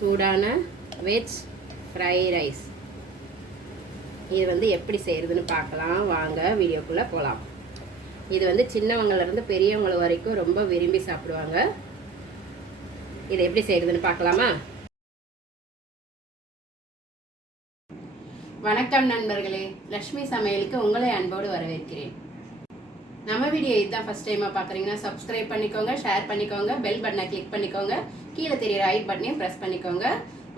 சூடான veg fry rice. இது வந்து எப்படி செய்கிறதுன்னு பார்க்கலாம் வாங்க, வீடியோக்குள்ளே போகலாம். இது வந்து சின்னவங்கலேருந்து பெரியவங்க வரைக்கும் ரொம்ப விரும்பி சாப்பிடுவாங்க. இதை எப்படி செய்கிறதுன்னு பார்க்கலாமா? வணக்கம் நண்பர்களே, லக்ஷ்மி சமையலுக்கு உங்களை அன்போடு வரவேற்கிறேன். நம்ம வீடியோ இதுதான் ஃபஸ்ட் டைமாக பார்க்குறீங்கன்னா சப்ஸ்கிரைப் பண்ணிக்கோங்க, ஷேர் பண்ணிக்கோங்க, பெல் பட்டனை கிளிக் பண்ணிக்கோங்க, கீழே தெரியுற ரைட் பட்டனையும் ப்ரெஸ் பண்ணிக்கோங்க.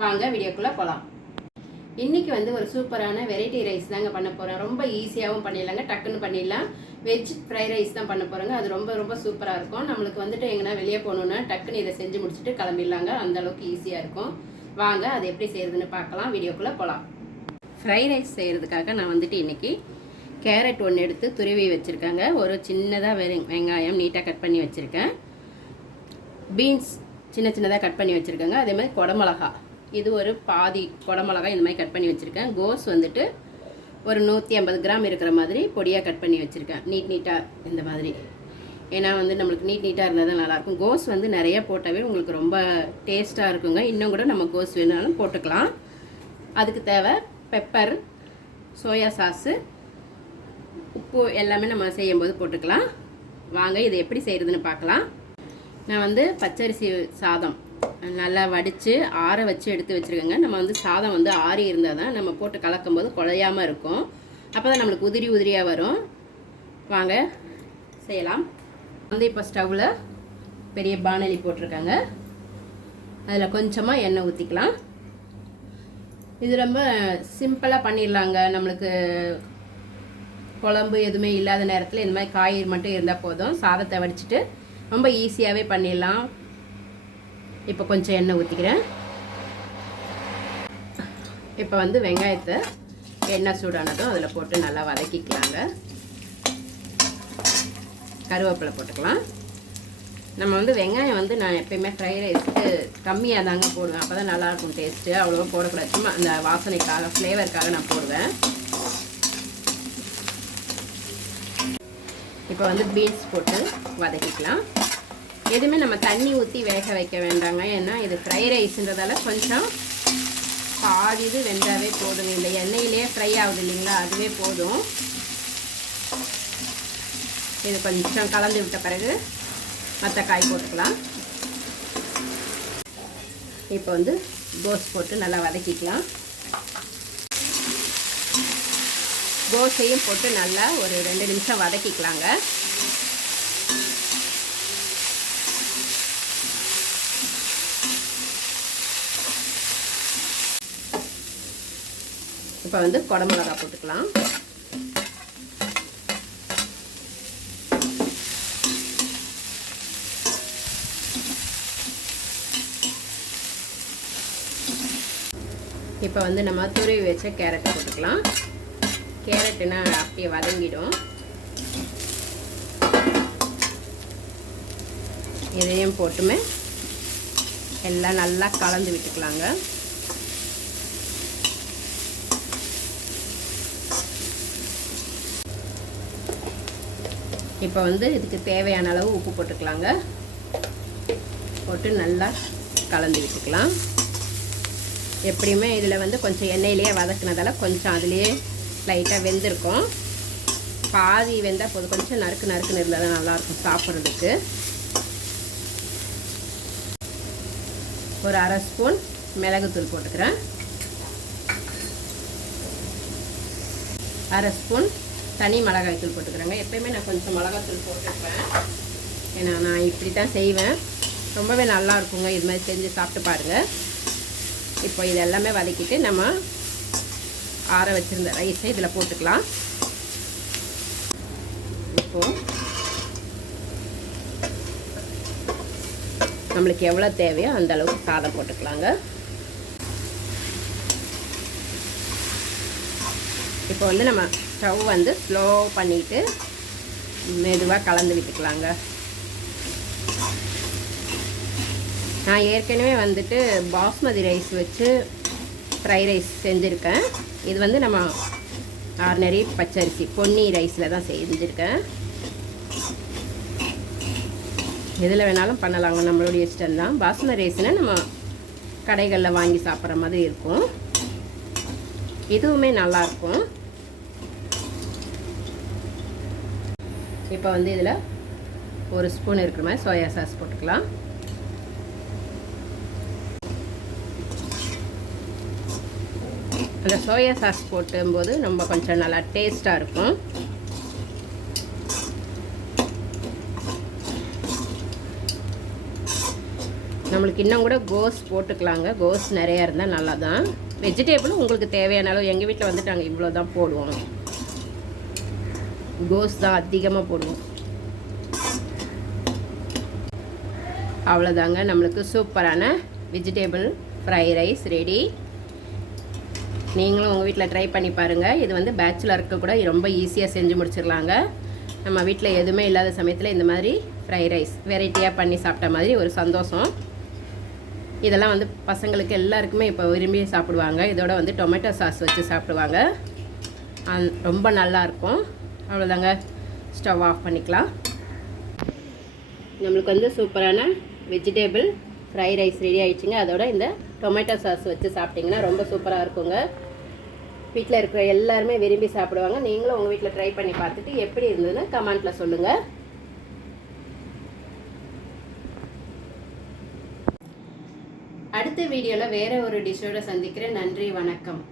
வாங்க வீடியோக்குள்ளே போகலாம். இன்றைக்கி வந்து ஒரு சூப்பரான வெரைட்டி ரைஸ் தாங்க பண்ண போகிறேன். ரொம்ப ஈஸியாகவும் பண்ணிடலாங்க, டக்குன்னு பண்ணிடலாம். வெஜ் ஃப்ரை ரைஸ் தான் பண்ண போகிறேங்க. அது ரொம்ப ரொம்ப சூப்பராக இருக்கும். நம்மளுக்கு வந்துட்டு எங்கன்னா வெளியே போகணுன்னா டக்குன்னு இதை செஞ்சு முடிச்சுட்டு கிளம்பிடலாங்க. அந்தளவுக்கு ஈஸியாக இருக்கும். வாங்க அது எப்படி செய்கிறதுன்னு பார்க்கலாம், வீடியோக்குள்ளே போகலாம். ஃப்ரை ரைஸ் செய்கிறதுக்காக நான் வந்துட்டு இன்றைக்கி கேரட் ஒன்று எடுத்து துருவி வச்சுருக்காங்க. ஒரு சின்னதாக வெங்காயம் நீட்டாக கட் பண்ணி வச்சுருக்கேன். பீன்ஸ் சின்ன சின்னதாக கட் பண்ணி வச்சுருக்கேங்க. அதே மாதிரி குடமிளகா, இது ஒரு பாதி குடமிளகா இந்த மாதிரி கட் பண்ணி வச்சுருக்கேன். கோஸ் வந்துட்டு ஒரு 150 கிராம் இருக்கிற மாதிரி பொடியாக கட் பண்ணி வச்சுருக்கேன். நீட்டாக இந்த மாதிரி. ஏன்னா வந்து நம்மளுக்கு நீட்டாக இருந்தால் தான் நல்லாயிருக்கும். கோஸ் வந்து நிறைய போட்டாவே உங்களுக்கு ரொம்ப டேஸ்ட்டாக இருக்குங்க. இன்னும் கூட நம்ம கோஸ் வேணாலும் போட்டுக்கலாம். அதுக்கு தேவை பெப்பர், சோயா சாஸு, உப்பு எல்லாமே நம்ம செய்யும்போது போட்டுக்கலாம். வாங்க இதை எப்படி செய்கிறதுன்னு பார்க்கலாம். நான் வந்து பச்சரிசி சாதம் நல்லா வடித்து ஆற வச்சு எடுத்து வச்சுருக்கேங்க. நம்ம வந்து சாதம் வந்து ஆறி இருந்தால் தான் நம்ம போட்டு கலக்கும் போது குழையாமல் இருக்கும். அப்போ தான் நம்மளுக்கு உதிரியாக வரும். வாங்க செய்யலாம். வந்து இப்போ ஸ்டவ்வில் பெரிய பானலி போட்டிருக்காங்க. அதில் கொஞ்சமாக எண்ணெய் ஊற்றிக்கலாம். இது ரொம்ப சிம்பிளாக பண்ணிடலாங்க. நம்மளுக்கு குழம்பு எதுவுமே இல்லாத நேரத்தில் இந்த மாதிரி காய்கறி மட்டும் இருந்தால் போதும். சாதத்தை வடிச்சிட்டு ரொம்ப ஈஸியாகவே பண்ணிடலாம். இப்போ கொஞ்சம் எண்ணெய் ஊற்றிக்கிறேன். இப்போ வந்து வெங்காயத்தை எண்ணெய் சூடானதும் அதில் போட்டு நல்லா வதக்கிக்கலாங்க. கருவேப்பிலை போட்டுக்கலாம். நம்ம வந்து வெங்காயம் வந்து நான் எப்பயுமே ஃப்ரை ரைஸ்க்கு கம்மியாக தாங்க போடுவேன். அப்போ தான் நல்லாயிருக்கும் டேஸ்ட்டு. அவ்வளோவா போடக்கூடாது, சும்மா அந்த வாசனைக்காக ஃப்ளேவருக்காக நான் போடுவேன். இப்போ வந்து பீன்ஸ் போட்டு வதக்கிக்கலாம். எதுவுமே நம்ம தண்ணி ஊற்றி வேக வைக்க வேண்டாங்க. ஏன்னா இது ஃப்ரை ரைஸ்ன்றதால கொஞ்சம் பாதி இது வெந்தாவே போதும். இந்த எண்ணெயிலே ஃப்ரை ஆகுது இல்லைங்களா, அதுவே போதும். இது கொஞ்சம் கலந்து விட்ட பிறகு மற்ற காய் போட்டுக்கலாம். இப்போ வந்து கோஸ் போட்டு நல்லா வதக்கிக்கலாம். கோஸையும் போட்டு நல்லா ஒரு 2 நிமிஷம் வதக்கிக்கலாங்க. இப்போ வந்து குடமிளகா போட்டுக்கலாம். இப்போ வந்து நம்ம துருவி வச்ச கேரட்டை போட்டுக்கலாம். கேரட்டுனா அப்படியே வதங்கிடும். இதையும் போட்டுமே எல்லாம் நல்லா கலந்து விட்டுக்கலாங்க. இப்போ வந்து இதுக்கு தேவையான அளவு உப்பு போட்டுக்கலாங்க. போட்டு நல்லா கலந்து விட்டுக்கலாம். எப்படியுமே இதில் வந்து கொஞ்சம் எண்ணெயிலேயே வதக்குனதால கொஞ்சம் அதுலேயே லைட்டாக வெந்திருக்கும். பாதி வெந்தால் போதும். கொஞ்சம் நறுக்குன்னு இருந்தால் தான் நல்லாயிருக்கும் சாப்பிட்றதுக்கு. ஒரு 1/2 ஸ்பூன் மிளகுத்தூள் போட்டுக்கிறேன். 1/2 ஸ்பூன் தனி மிளகாய்த்தூள் போட்டுக்கிறேங்க. எப்போயுமே நான் கொஞ்சம் மிளகாத்தூள் போட்டுருப்பேன். ஏன்னா நான் இப்படி தான் செய்வேன். ரொம்பவே நல்லா இருக்குங்க. இது மாதிரி செஞ்சு சாப்பிட்டு பாருங்கள். இப்போ இது எல்லாமே வதக்கிட்டு நம்ம ஆற வச்சுருந்த ரைஸை இதில் போட்டுக்கலாம். இப்போது நம்மளுக்கு எவ்வளோ தேவையோ அந்த அளவுக்கு சாதம் போட்டுக்கலாங்க. இப்போ வந்து நம்ம ஸ்டவ் வந்து ஸ்லோ பண்ணிவிட்டு மெதுவாக கலந்து விட்டுக்கலாங்க. நான் ஏற்கனவே வந்துட்டு பாஸ்மதி ரைஸ் வச்சு ஃப்ரை ரைஸ் செஞ்சுருக்கேன். இது வந்து நம்ம ஆர்டினரி பச்சரிசி பொன்னி ரைஸில் தான் செஞ்சுருக்கேன். எதில் வேணாலும் பண்ணலாங்க, நம்மளுடைய இஷ்டம் தான். பாஸ்மதி ரைஸ்னால் நம்ம கடைகளில் வாங்கி சாப்பிட்ற மாதிரி இருக்கும். இதுவுமே நல்லாயிருக்கும். இப்போ வந்து இதில் ஒரு ஸ்பூன் இருக்கிற மாதிரி சோயா சாஸ் போட்டுக்கலாம். அந்த சோயா சாஸ் போட்டும்போது நம்ம கொஞ்சம் நல்லா டேஸ்ட்டாக இருக்கும். நம்மளுக்கு இன்னும் கூட கோஸ் போட்டுக்கலாங்க. கோஸ் நிறையா இருந்தால் நல்லா தான். வெஜிடேபிளும் உங்களுக்கு தேவையான அளவு. எங்கள் வீட்டில் வந்துட்டு நாங்கள் இவ்வளோ தான் போடுவோம். கோஸ் தான் அதிகமாக போடுவோம். அவ்வளோதாங்க, நம்மளுக்கு சூப்பரான வெஜிடேபிள் ஃப்ரை ரைஸ் ரெடி. நீங்களும் உங்கள் வீட்டில் ட்ரை பண்ணி பாருங்கள். இது வந்து பேச்சுலருக்கு கூட ரொம்ப ஈஸியாக செஞ்சு முடிச்சிடலாங்க. நம்ம வீட்டில் எதுவுமே இல்லாத சமயத்தில் இந்த மாதிரி ஃப்ரை ரைஸ் வெரைட்டியாக பண்ணி சாப்பிட்ட மாதிரி ஒரு சந்தோஷம். இதெல்லாம் வந்து பசங்களுக்கு எல்லாருக்குமே இப்போ விரும்பி சாப்பிடுவாங்க. இதோட வந்து டொமேட்டோ சாஸ் வச்சு சாப்பிடுவாங்க. ரொம்ப நல்லாயிருக்கும். அவ்வளோதாங்க, ஸ்டவ் ஆஃப் பண்ணிக்கலாம். நம்மளுக்கு வந்து சூப்பரான வெஜிடேபிள் ஃப்ரை ரைஸ் ரெடி ஆகிடுச்சுங்க. அதோட இந்த டொமேட்டோ சாஸ் வச்சு சாப்பிட்டிங்கன்னா ரொம்ப சூப்பராக இருக்குங்க. வீட்டில் இருக்கிற எல்லாருமே விரும்பி சாப்பிடுவாங்க. நீங்களும் உங்கள் வீட்டில் ட்ரை பண்ணி பார்த்துட்டு எப்படி இருந்ததுன்னு கமெண்ட்டில் சொல்லுங்கள். அடுத்த வீடியோவில் வேறு ஒரு டிஷ்ஷோடு சந்திக்கிறேன். நன்றி, வணக்கம்.